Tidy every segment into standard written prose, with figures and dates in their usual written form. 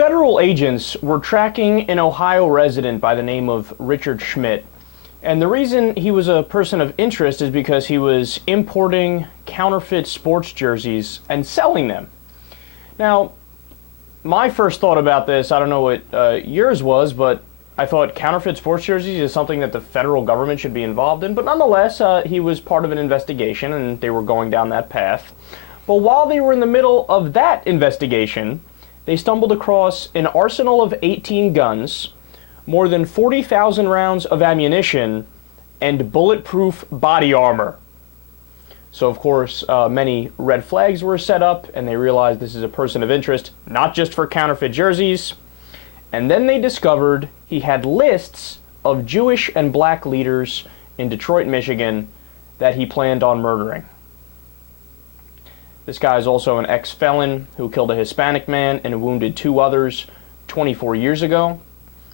Federal agents were tracking an Ohio resident by the name of Richard Schmidt. And the reason he was a person of interest is because he was importing counterfeit sports jerseys and selling them. Now, my first thought about this, I don't know what yours was, but I thought counterfeit sports jerseys is something that the federal government should be involved in. But nonetheless, he was part of an investigation and they were going down that path. But while they were in the middle of that investigation, they stumbled across an arsenal of 18 guns, more than 40,000 rounds of ammunition, and bulletproof body armor. So, of course, many red flags were set up, and they realized this is a person of interest, not just for counterfeit jerseys. And then they discovered he had lists of Jewish and black leaders in Detroit, Michigan, that he planned on murdering. This guy is also an ex-felon who killed a Hispanic man and wounded 2 others 24 years ago.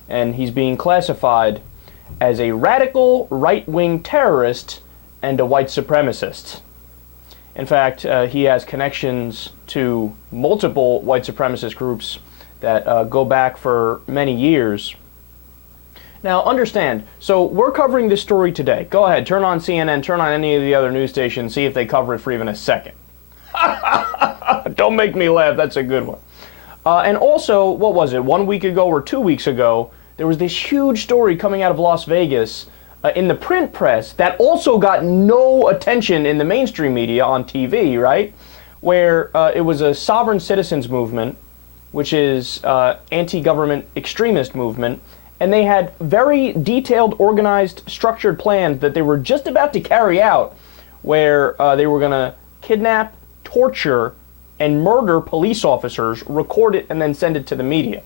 And he's being classified as a radical right-wing terrorist and a white supremacist. In fact, he has connections to multiple white supremacist groups that go back for many years. Now, understand, so we're covering this story today. Go ahead, turn on CNN, turn on any of the other news stations, see if they cover it for even a second. Don't make me laugh, that's a good one. And also, what was it, 1 week ago or 2 weeks ago, there was this huge story coming out of Las Vegas in the print press that also got no attention in the mainstream media on TV, right? Where it was a sovereign citizens movement, which is anti-government extremist movement, and they had very detailed, organized, structured plans that they were just about to carry out, where they were going to kidnap, torture, and murder police officers, record it, and then send it to the media.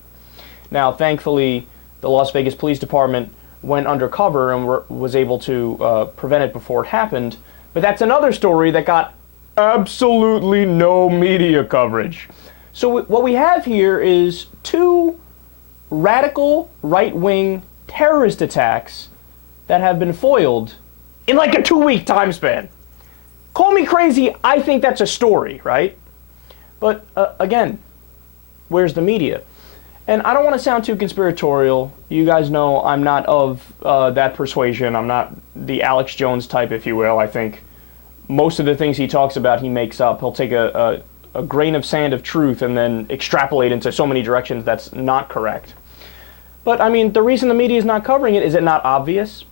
Now, thankfully, the Las Vegas Police Department went undercover and was able to prevent it before it happened. But that's another story that got absolutely no media coverage. So what we have here is 2 radical right-wing terrorist attacks that have been foiled in like a 2-week time span. Call me crazy, I think that's a story, right? But again, where's the media? And I don't want to sound too conspiratorial. You guys know I'm not of that persuasion. I'm not the Alex Jones type, if you will. I think most of the things he talks about, he makes up. He'll take a grain of sand of truth and then extrapolate into so many directions that's not correct. But, I mean, the reason the media is not covering it, is it not obvious?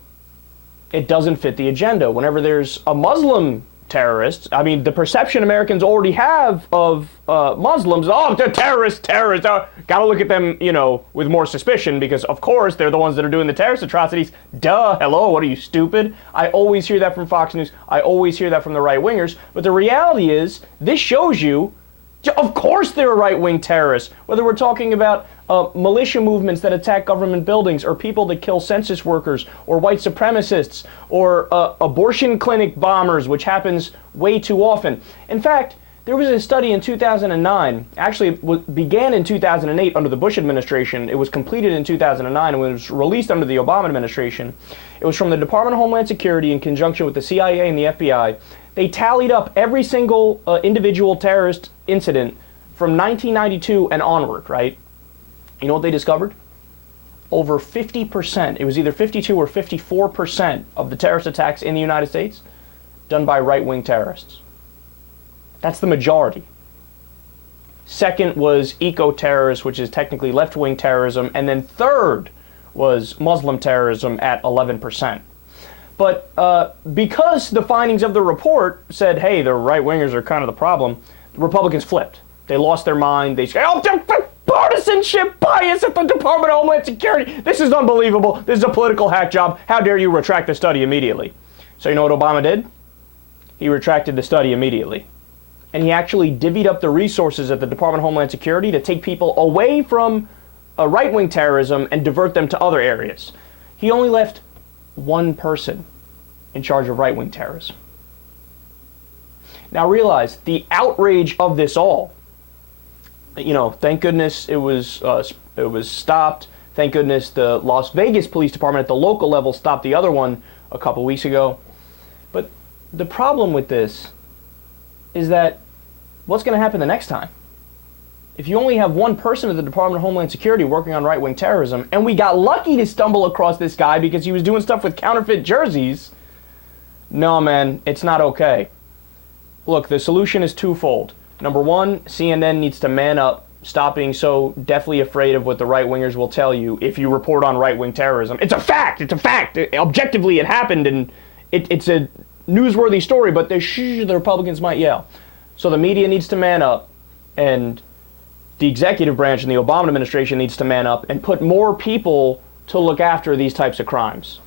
It doesn't fit the agenda. Whenever there's a Muslim terrorists, I mean, the perception Americans already have of Muslims, oh, they're terrorists, gotta look at them, you know, with more suspicion, because of course they're the ones that are doing the terrorist atrocities. Duh, hello, what are you, stupid? I always hear that from Fox News. I always hear that from the right-wingers. But the reality is, this shows you, of course they're right-wing terrorists. Whether we're talking about militia movements that attack government buildings, or people that kill census workers, or white supremacists, or abortion clinic bombers, which happens way too often. In fact, there was a study in 2009, actually it began in 2008 under the Bush administration. It was completed in 2009 and was released under the Obama administration. It was from the Department of Homeland Security in conjunction with the CIA and the FBI. They tallied up every single individual terrorist incident from 1992 and onward, right? You know what they discovered? Over 50%, it was either 52 or 54% of the terrorist attacks in the United States done by right-wing terrorists. That's the majority. Second was eco-terrorists, which is technically left-wing terrorism. And then third was Muslim terrorism at 11%. But because the findings of the report said, hey, the right-wingers are kind of the problem, the Republicans flipped. They lost their mind. They said, oh, partisanship bias at the Department of Homeland Security. This is unbelievable. This is a political hack job. How dare you retract the study immediately? So you know what Obama did? He retracted the study immediately. And he actually divvied up the resources at the Department of Homeland Security to take people away from right-wing terrorism and divert them to other areas. He only left one person in charge of right-wing terrorism. Now realize the outrage of this all. You know, thank goodness it was stopped. Thank goodness the Las Vegas Police Department at the local level stopped the other one a couple weeks ago. But the problem with this is that what's going to happen the next time? if you only have one person at the Department of Homeland Security working on right-wing terrorism, and we got lucky to stumble across this guy because he was doing stuff with counterfeit jerseys, no, man, it's not okay. Look, the solution is twofold. Number one, CNN needs to man up, stop being so deathly afraid of what the right-wingers will tell you if you report on right-wing terrorism. It's a fact! It's a fact! Objectively, it happened, and it's a newsworthy story, but the Republicans might yell. So the media needs to man up, and the executive branch and the Obama administration needs to man up and put more people to look after these types of crimes.